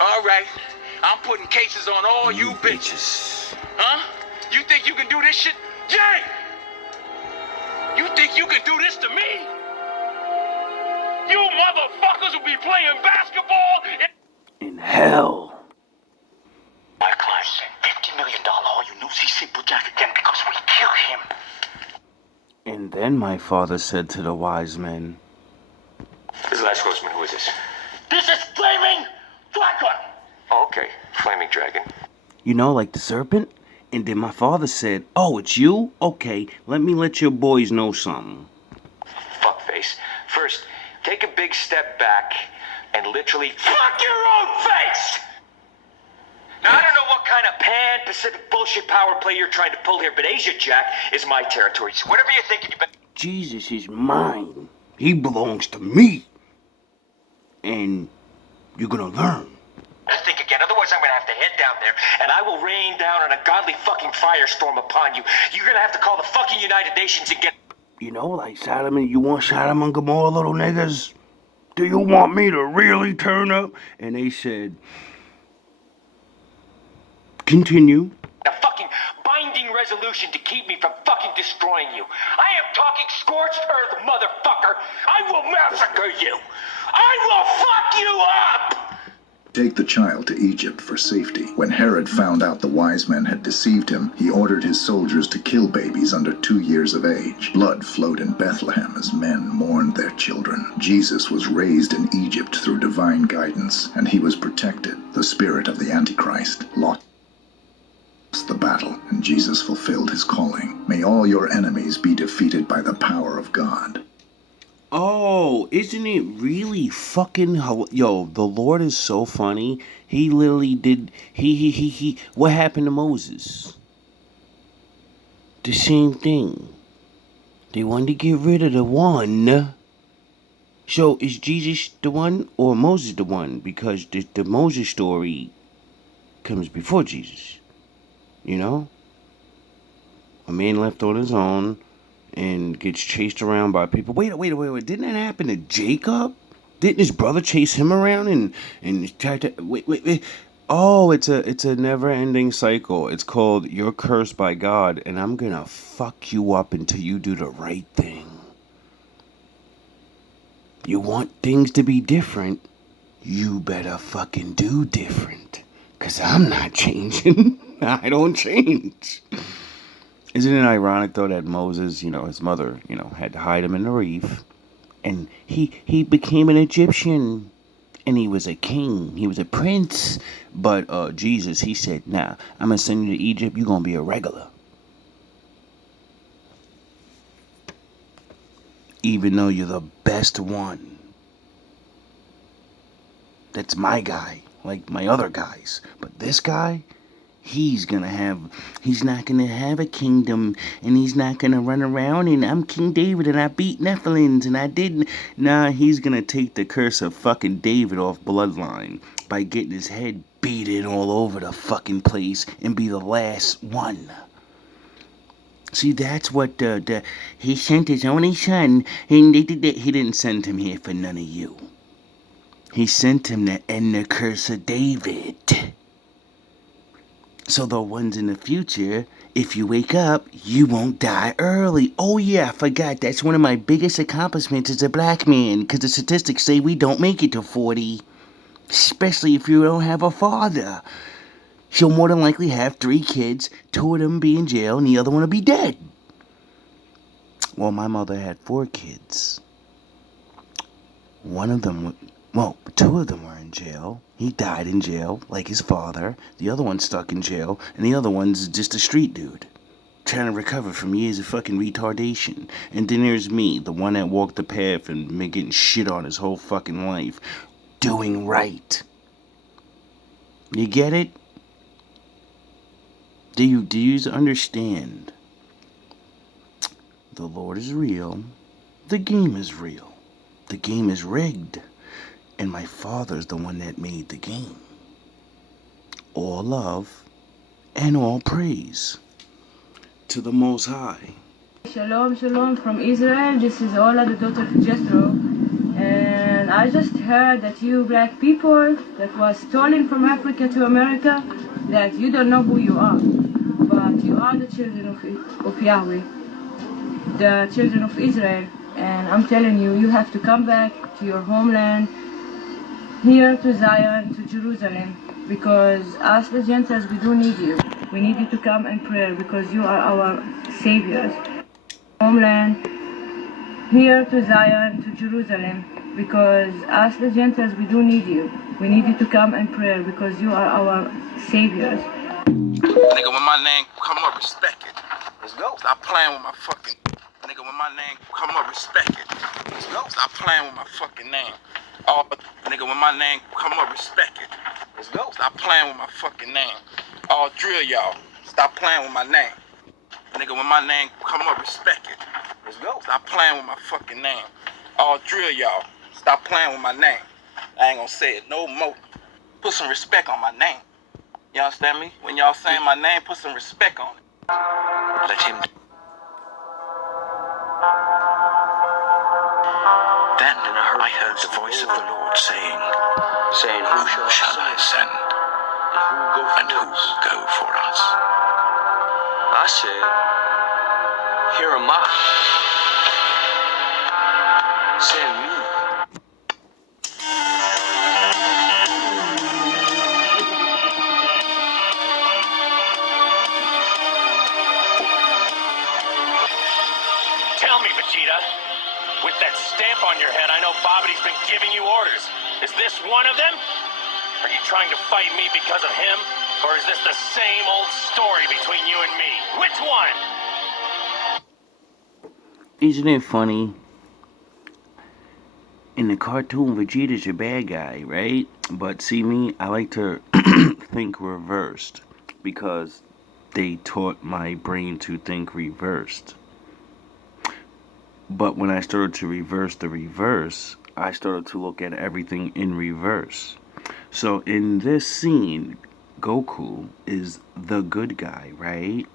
All right. I'm putting cases on all you bitches. Huh? You think you can do this shit? Jay! You think you can do this to me? You motherfuckers will be playing basketball in hell. My client said $50 million all you new CC Jack again because we kill him. And then my father said to the wise men, This is the last horseman. Who is this? This is Flaming Dragon! Oh, okay. Flaming Dragon. you know, like the serpent? And then my father said, oh, it's you? Okay, let me let your boys know something. Fuckface. First, take a big step back and literally fuck your own face! Now, I don't know what kind of pan-Pacific bullshit power play you're trying to pull here, but Asia Jack is my territory. So whatever you're thinking, you better... Jesus is mine. He belongs to me. And you're gonna learn. think again, otherwise I'm gonna have to head down there, and I will rain down on a godly fucking firestorm upon you. You're gonna have to call the fucking United Nations and get... You know, like Sodom and you want Sodom and Gomorrah, little niggas? Do you want me to really turn up? And they said, continue. A fucking binding resolution to keep me from fucking destroying you. I am talking scorched earth, motherfucker. I will massacre you. I will fuck you up! Take the child to Egypt for safety. When Herod found out the wise men had deceived him, he ordered his soldiers to kill babies under 2 years of age. Blood flowed in Bethlehem as men mourned their children. Jesus was raised in Egypt through divine guidance, and he was protected. The spirit of the Antichrist lost the battle, and Jesus fulfilled his calling. May all your enemies be defeated by the power of God. Oh, isn't it really fucking yo, the Lord is so funny. He literally did what happened to Moses? The same thing. They wanted to get rid of the one. So is Jesus the one or Moses the one? Because the Moses story comes before Jesus. You know? A man left on his own and gets chased around by people. Wait. Didn't that happen to Jacob? Didn't his brother chase him around and try to... Wait. Oh, it's a never-ending cycle. It's called You're Cursed by God, and I'm gonna fuck you up until you do the right thing. You want things to be different, you better fucking do different. 'Cause I'm not changing. I don't change. Isn't it ironic, though, that Moses, his mother, had to hide him in the reef, and he became an Egyptian, and he was a king, he was a prince, but Jesus, he said, nah, I'm gonna send you to Egypt, you're gonna be a regular. Even though you're the best one. That's my guy, like my other guys, but this guy... He's not gonna have a kingdom, and he's not gonna run around and I'm King David and I beat Nephilims and I didn't. Nah, he's gonna take the curse of fucking David off bloodline by getting his head beaten all over the fucking place and be the last one. See, that's what he sent his only son, and he didn't send him here for none of you. He sent him to end the curse of David. So the ones in the future, if you wake up, you won't die early. Oh yeah, I forgot. That's one of my biggest accomplishments as a black man. Because the statistics say we don't make it to 40. Especially if you don't have a father. You'll more than likely have 3 kids. 2 of them be in jail and the other one will be dead. Well, my mother had 4 kids. 2 of them were in jail. He died in jail, like his father. The other one's stuck in jail. And the other one's just a street dude. Trying to recover from years of fucking retardation. And then there's me, the one that walked the path and been getting shit on his whole fucking life. Doing right. You get it? Do you understand? The Lord is real. The game is real. The game is rigged. And my Father's the one that made the game. All love and all praise to the Most High. Shalom from Israel. This is Ola, the daughter of Jethro. And I just heard that you black people that was stolen from Africa to America, that you don't know who you are. But you are the children of Yahweh, the children of Israel. And I'm telling you, you have to come back to your homeland, here to Zion, to Jerusalem, because us the Gentiles, we do need you. We need you to come and pray because you are our saviors. Homeland, here to Zion, to Jerusalem, because us the Gentiles, we do need you. We need you to come and pray because you are our saviors. Nigga, when my name come up, respect it. Let's go. Stop playing with my fucking... Nigga, when my name come up, respect it. Let's go. Stop playing with my fucking name. Oh, nigga, when my name come up, respect it. Let's go. Stop playing with my fucking name. I'll drill y'all. Stop playing with my name. Nigga, when my name come up, respect it. Let's go. Stop playing with my fucking name. I'll drill y'all. Stop playing with my name. I ain't gonna say it no more. Put some respect on my name. You understand me? When y'all saying my name, put some respect on it. Let him... Then in a hurry I heard the voice of the Lord saying, Who shall I send? And who will go for us? I said, Here am I. Send me. Tell me, Vegeta, with that stamp on your head, I know Babbidi's been giving you orders. Is this one of them? Are you trying to fight me because of him? Or is this the same old story between you and me? Which one? Isn't it funny? In the cartoon, Vegeta's your bad guy, right? But see me, I like to think reversed because they taught my brain to think reversed. But when I started to reverse the reverse, I started to look at everything in reverse. So in this scene, Goku is the good guy, right?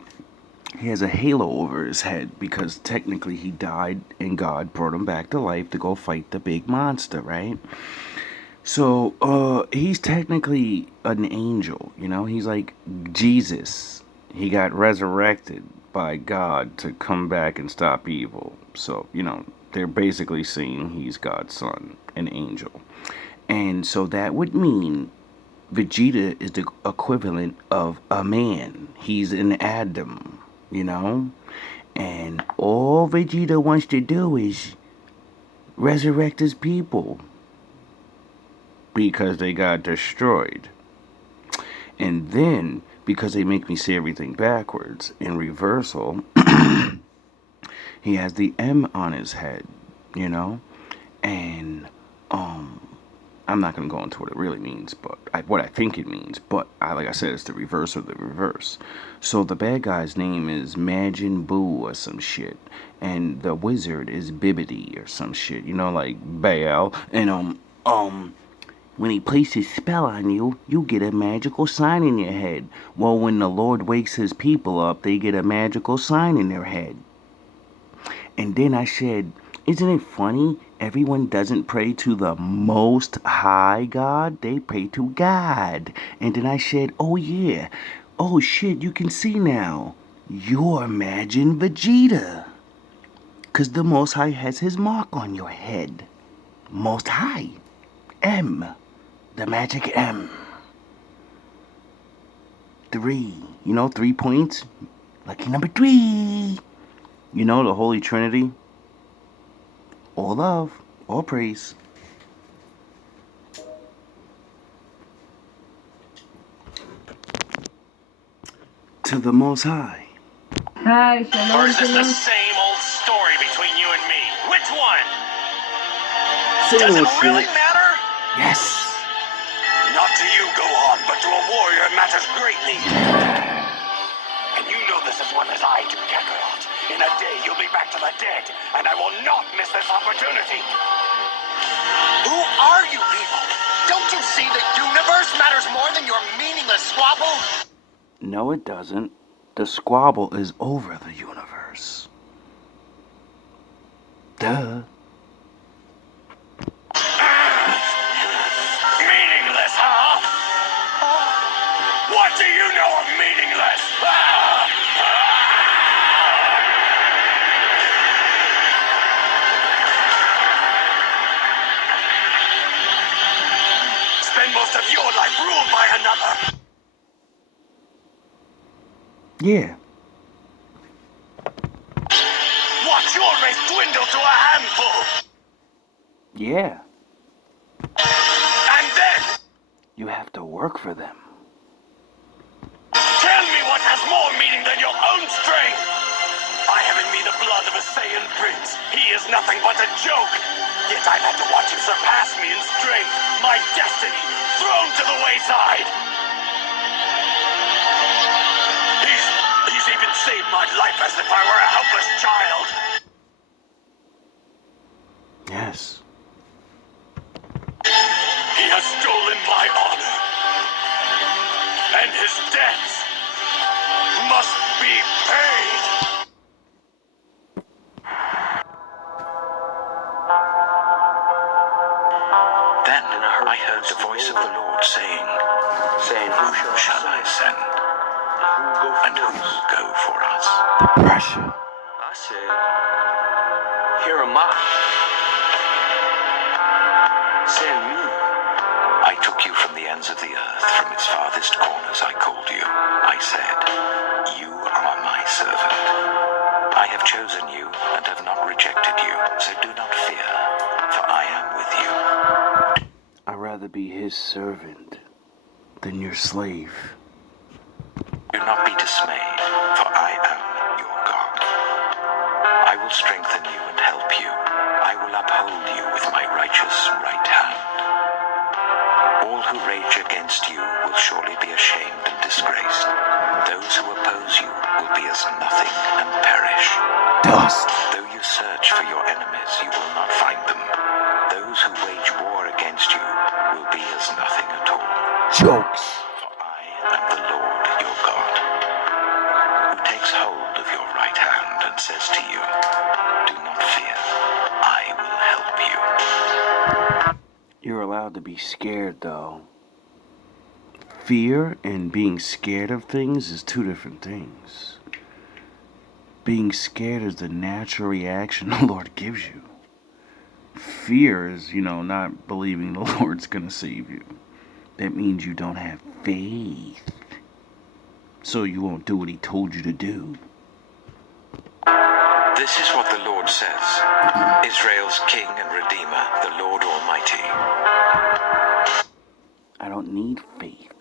He has a halo over his head because technically he died and God brought him back to life to go fight the big monster, right? So he's technically an angel, you know? He's like Jesus. He got resurrected by God to come back and stop evil. So, you know, they're basically saying he's God's son, an angel. And so that would mean Vegeta is the equivalent of a man. He's an Adam, you know? And all Vegeta wants to do is resurrect his people because they got destroyed. And then, because they make me say everything backwards, in reversal, he has the M on his head, you know? And, I'm not going to go into what it really means, but what I think it means. But, like I said, it's the reverse of the reverse. So the bad guy's name is Majin Buu or some shit. And the wizard is Bibbidi or some shit. You know, like Baal. And, when he places a spell on you, you get a magical sign in your head. Well, when the Lord wakes his people up, they get a magical sign in their head. And then I said, isn't it funny? Everyone doesn't pray to the Most High God. They pray to God. And then I said, oh yeah. Oh shit, you can see now. You're Majin Vegeta. Because the Most High has his mark on your head. Most High. M. The magic M. 3. You know, 3 points. Lucky number 3. You know, the Holy Trinity. All love, all praise. To the Most High. Hi, Or is this the shalom. same old story between you and me? Which one? Same Does it old really shit. matter? Yes. Not to you, Gohan, but to a warrior it matters greatly. And you know this as well as I do, Kakarot. In a day, you'll be back to the dead, and I will not miss this opportunity. Who are you people? Don't you see the universe matters more than your meaningless squabble? No, it doesn't. The squabble is over the universe. Duh. Yeah. Watch your race dwindle to a handful. Yeah. And then, You have to work for them. tell me what has more meaning than your own strength. I have in me the blood of a Saiyan prince. He is nothing but a joke. Yet I've had to watch him surpass me in strength. My destiny thrown to the wayside. He's even saved my life as if I were a helpless child. Yes. He has stolen my honor. And his debts must be paid. Then I heard the voice of the Lord saying, Whom shall I send? And who will go for us? The pressure. I said, here am I. Send me. I took you from the ends of the earth, from its farthest corners I called you. I said, You are my servant. I have chosen you and have not rejected you, so do not fear, for I am with you. I'd rather be his servant than your slave. Do not be dismayed, for I am your God. I will strengthen you and help you. I will uphold you with my righteous right hand. All who rage against you will surely be ashamed and disgraced. Those who oppose you will be as nothing and perish. Dust. Though you search for your enemies, you will not find them. Those who wage war against you will be as nothing at all. Jokes. For I am the Lord your God, who takes hold of your right hand and says to you, Do not fear, I will help you. You're allowed to be scared, though. Fear and being scared of things is two different things. Being scared is the natural reaction the Lord gives you. Fear is, not believing the Lord's gonna save you. That means you don't have faith. So you won't do what he told you to do. This is what the Lord says, Israel's King and Redeemer, the Lord Almighty. I don't need faith.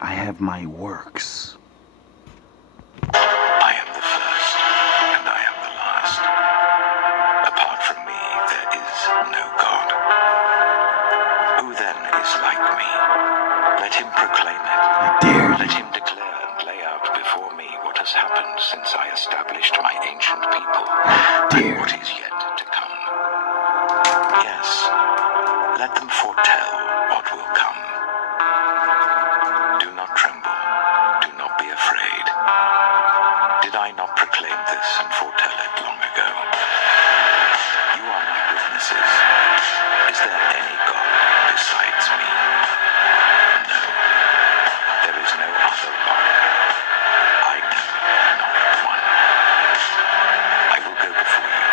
I have my works. I am the first, and I am the last. Apart from me, there is no God. Who then is like me? Let him proclaim it. I dare Let you. him declare and lay out before me what has happened since I established my ancient people, and what is yet to come. Yes, let them foretell what will come. Do not tremble, do not be afraid. Did I not proclaim this and foretell it long ago? You are my witnesses. Is there any God besides me? No, there is no other rock. I know not one. I will go before you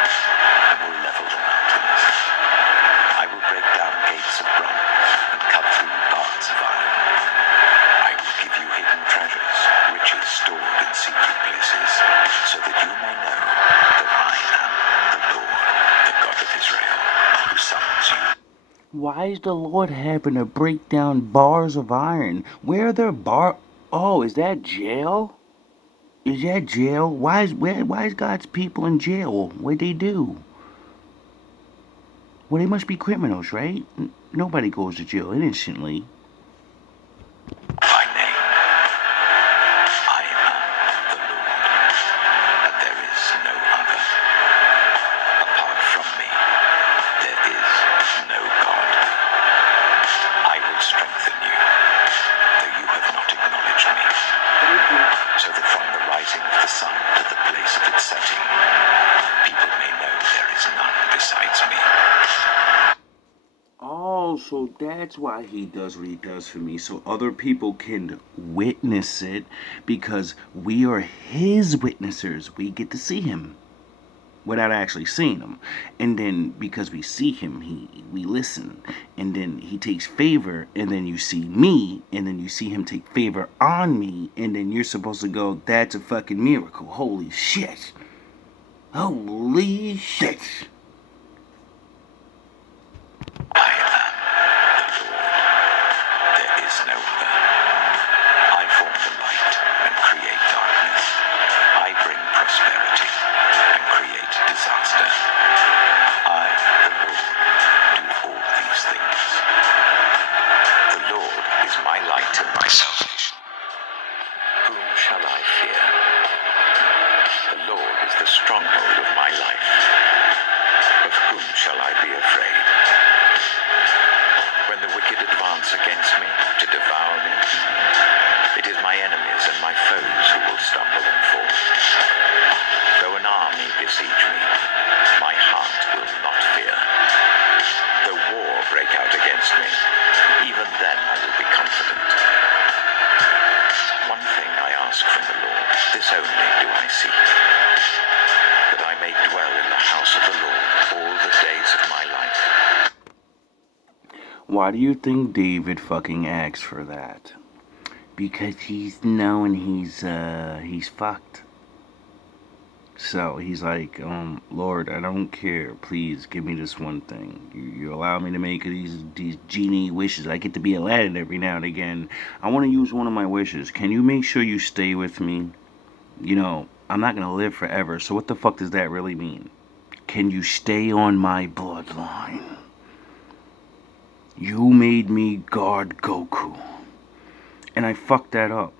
and will level the mountains. I will break down gates of bronze and cut through bars of iron. I will give you hidden treasures, riches stored in secret places, so that you may know that I am the Lord, the God of Israel, who summons you. Why is the Lord having to break down bars of iron? Where are their Oh, is that jail? Is that jail? Why is God's people in jail? What'd they do? Well, they must be criminals, right? Nobody goes to jail innocently. By name, I am the Lord, and there is no other. Apart from me, there is no God. I will strengthen you, though you have not acknowledged me, so that from the rising of the sun to the place of its setting, people may know there is none besides me. Oh, so that's why he does what he does for me, so other people can witness it, because we are his witnessers. We get to see him. without actually seeing him. And then because we see him, we listen, and then he takes favor, and then you see me, and then you see him take favor on me, and then you're supposed to go, that's a fucking miracle. Holy shit. Holy shit. Why do you think David fucking asked for that? Because he's knowing he's fucked. So he's like, Lord, I don't care. Please give me this one thing. You allow me to make these genie wishes. I get to be Aladdin every now and again. I want to use one of my wishes. Can you make sure you stay with me? You know, I'm not going to live forever. So what the fuck does that really mean? Can you stay on my bloodline? You made me God Goku. And I fucked that up.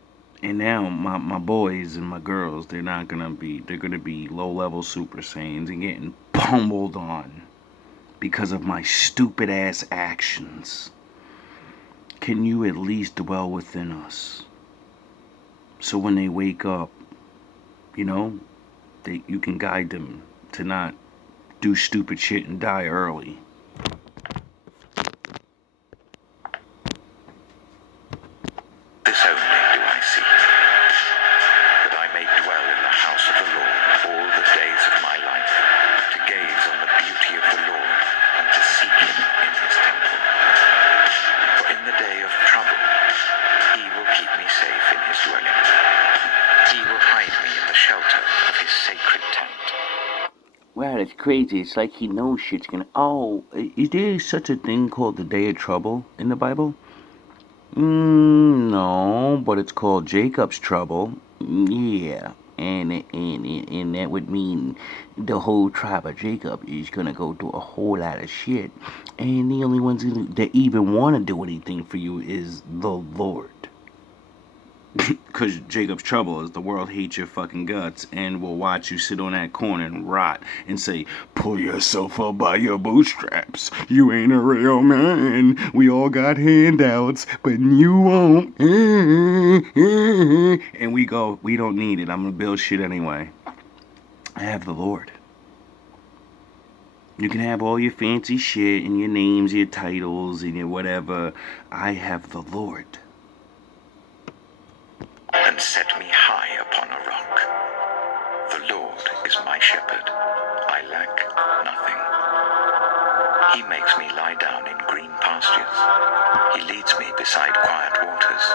And now my boys and my girls, they're gonna be low-level Super Saiyans and getting pummeled on because of my stupid ass actions. Can you at least dwell within us? So when they wake up, you know, you can guide them to not do stupid shit and die early. Wow, that's crazy. It's like he knows shit's gonna... Oh, is there such a thing called the Day of Trouble in the Bible? No, but it's called Jacob's Trouble. Yeah, and that would mean the whole tribe of Jacob is gonna go through a whole lot of shit. And the only ones that even want to do anything for you is the Lord. Because Jacob's trouble is the world hates your fucking guts and will watch you sit on that corner and rot and say, pull yourself up by your bootstraps. You ain't a real man. We all got handouts, but you won't. And we go, we don't need it. I'm going to build shit anyway. I have the Lord. You can have all your fancy shit and your names, your titles, and your whatever. I have the Lord. And set me high upon a rock. The Lord is my shepherd. I lack nothing. He makes me lie down in green pastures. He leads me beside quiet waters.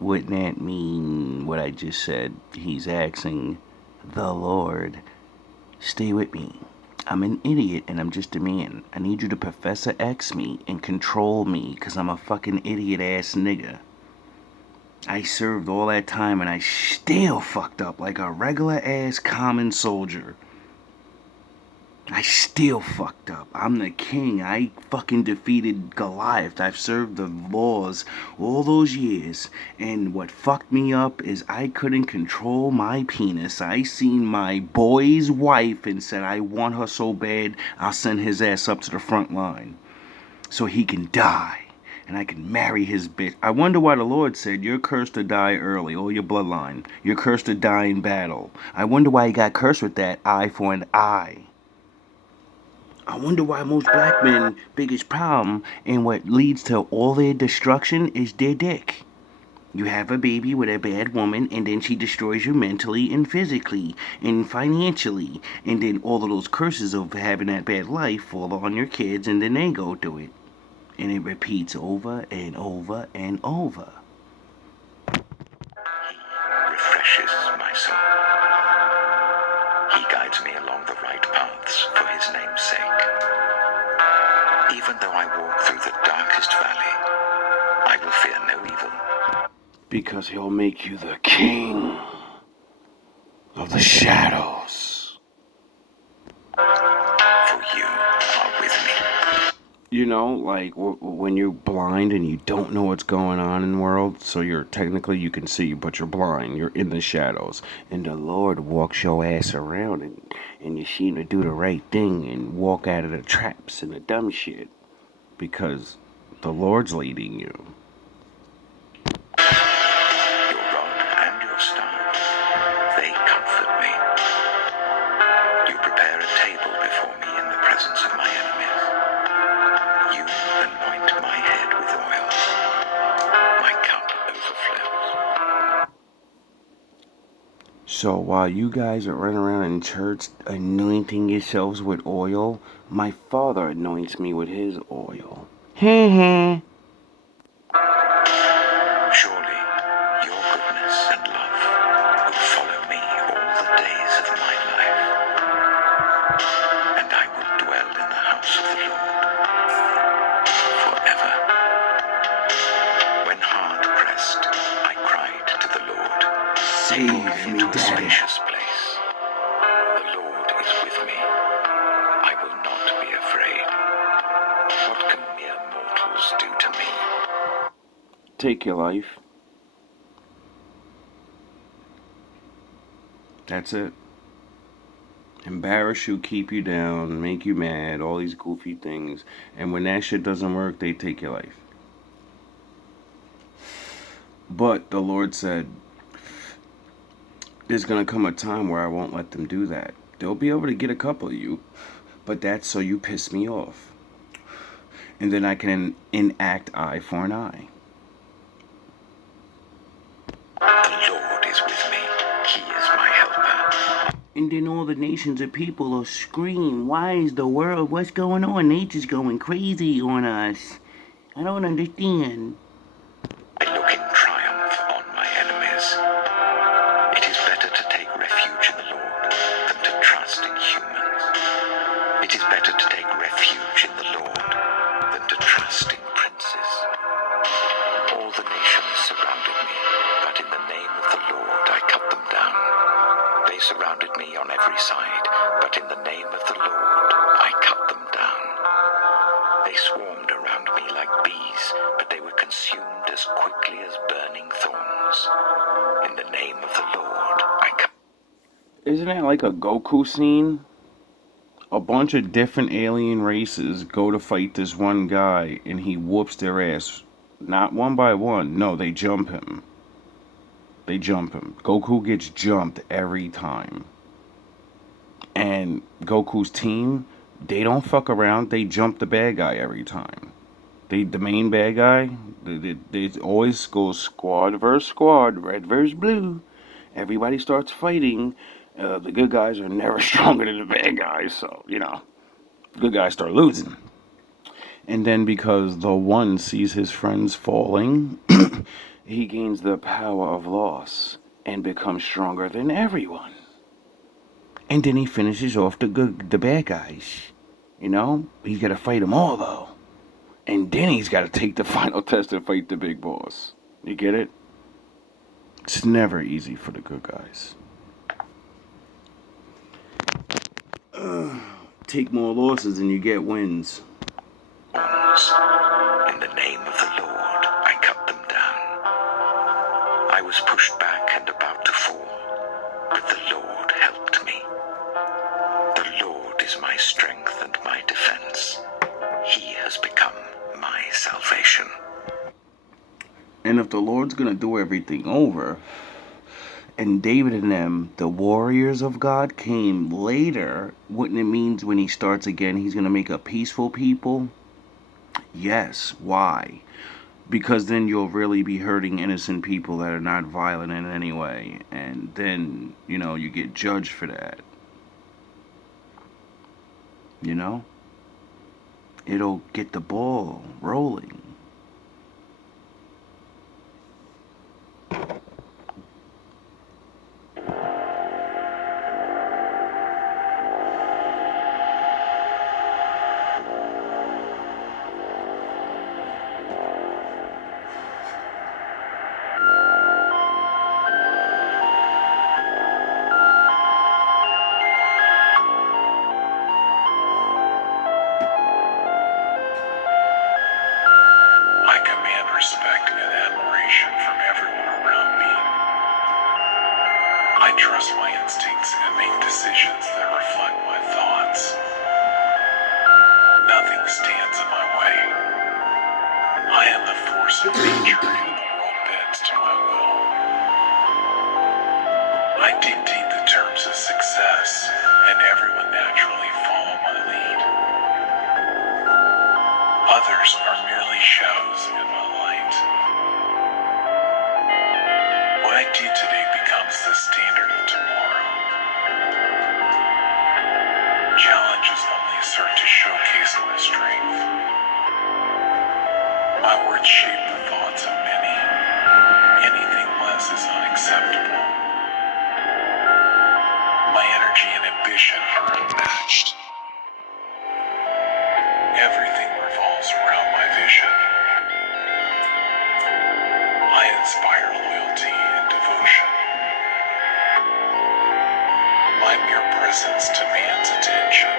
Wouldn't that mean what I just said? He's asking the Lord, stay with me. I'm an idiot and I'm just a man. I need you to Professor X me and control me because I'm a fucking idiot ass nigga. I served all that time and I still fucked up like a regular ass common soldier. I still fucked up. I'm the king. I fucking defeated Goliath. I've served the laws all those years. And what fucked me up is I couldn't control my penis. I seen my boy's wife and said I want her so bad I'll send his ass up to the front line so he can die. And I can marry his bitch. I wonder why the Lord said, you're cursed to die early, or your bloodline. You're cursed to die in battle. I wonder why he got cursed with that eye for an eye. I wonder why most black men' biggest problem and what leads to all their destruction is their dick. You have a baby with a bad woman, and then she destroys you mentally and physically and financially. And then all of those curses of having that bad life fall on your kids, and then they go through it. And it repeats over and over and over. He refreshes my soul. He guides me along the right paths for his name's sake. Even though I walk through the darkest valley, I will fear no evil. Because he'll make you the king of the shadows. For you are with me. You know, like when you're blind and you don't know what's going on in the world, so you're technically you can see, but you're blind. You're in the shadows, and the Lord walks your ass around, and you seem to do the right thing and walk out of the traps and the dumb shit, because the Lord's leading you. Your rod and your staff, they comfort me. You prepare a table before me in the presence of my enemies. You anoint my head with oil. My cup overflows. So while you guys are running around in church anointing yourselves with oil, my Father anoints me with his oil. Surely your goodness and love will follow me all the days of my life, and I will dwell in the house of the Lord forever. When hard pressed, I cried to the Lord. Save me, into a Daddy. spacious place. The Lord is with me. I will not be afraid. What can mere mortals do to me? Take your life. That's it. Embarrass you, keep you down, make you mad, all these goofy things. And when that shit doesn't work, they take your life. But the Lord said, there's going to come a time where I won't let them do that. They'll be able to get a couple of you, but that's so you piss me off. And then I can enact eye for an eye. The Lord is with me. He is my helper. And then all the nations of people will scream, why is the world, what's going on? Nature's going crazy on us. I don't understand. I look in triumph on my enemies. It is better to take refuge in the Lord than to trust in humans. It is better to take refuge in the Lord than to trust in princes. All the nations surrounded me, but in the name of the Lord I cut them down. They surrounded me on every side, but in the name of the Lord I cut them down. They swarmed around me like bees, but they were consumed as quickly as burning thorns. In the name of the Lord I cut. Isn't that like a Goku scene? A bunch of different alien races go to fight this one guy, and he whoops their ass. Not one by one. No, they jump him. They jump him. Goku gets jumped every time. And Goku's team, they don't fuck around. They jump the bad guy every time. The main bad guy, they always go squad versus squad, red versus blue. Everybody starts fighting. The good guys are never stronger than the bad guys, so, you know, good guys start losing. And then because the one sees his friends falling, he gains the power of loss and becomes stronger than everyone. And then he finishes off the bad guys. You know, he's got to fight them all, though. And then he's got to take the final test and fight the big boss. You get it? It's never easy for the good guys. Take more losses and you get wins. In the name of the Lord I cut them down. I was pushed back and about to fall, but the Lord helped me. The Lord is my strength and my defense. He has become my salvation. And if the Lord's going to do everything over, and David and them, the warriors of God, came later, wouldn't it mean when he starts again, he's going to make a peaceful people? Yes. Why? Because then you'll really be hurting innocent people that are not violent in any way. And then, you get judged for that. It'll get the ball rolling. I command respect and admiration from everyone around me. I trust my instincts and make decisions that reflect my thoughts. Nothing stands in my way. I am the force of nature and the world bends to my will. I dictate the terms of success, and everyone naturally follow my lead. Others are merely shadows in my light. What I do today becomes the standard of tomorrow. Challenges only serve to showcase my strength. My words shape the thoughts of many. Anything less is unacceptable. My energy and ambition are unmatched. Everything revolves around my vision. I inspire loyalty and devotion. My mere presence demands attention.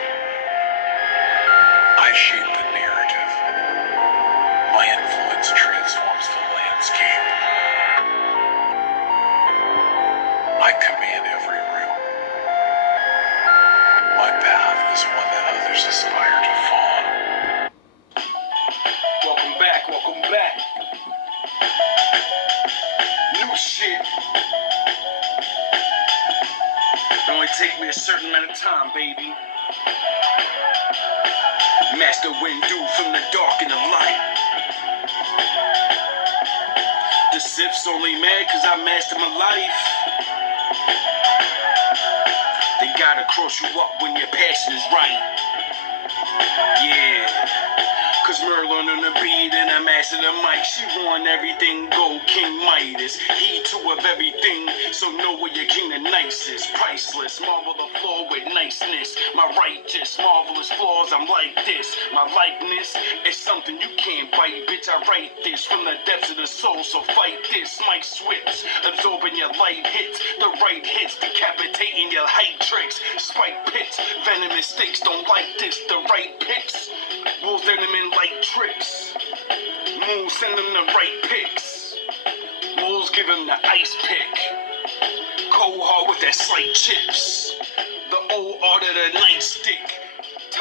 I shape the narrative. My influence transforms the landscape. I command every room. My path is one that others aspire to follow. Welcome back, welcome back. New shit. It only take me a certain amount of time, baby. Master Windu from the dark and the light. The Sith's only mad cause I mastered my life. They gotta cross you up when your passion is right. Yeah. Cause Merlin on the beat and I master the mic. She won everything, go King Midas. He too of everything, so know where your king the nicest. Priceless, marvel the floor with niceness. My righteous, marvelous flaws, I'm like this. My likeness is something you can't bite, bitch. I write this from the depths of the soul, so fight this. Mic switch, absorbing your light hits. The right hits, decapitating your height tricks. Spike pits, venomous stakes, don't like this. The right picks, wolves venom in light tricks. Moon send them the right picks. Wolves give him the ice pick. Cold hard with that slight chips. The old art of the nightstick.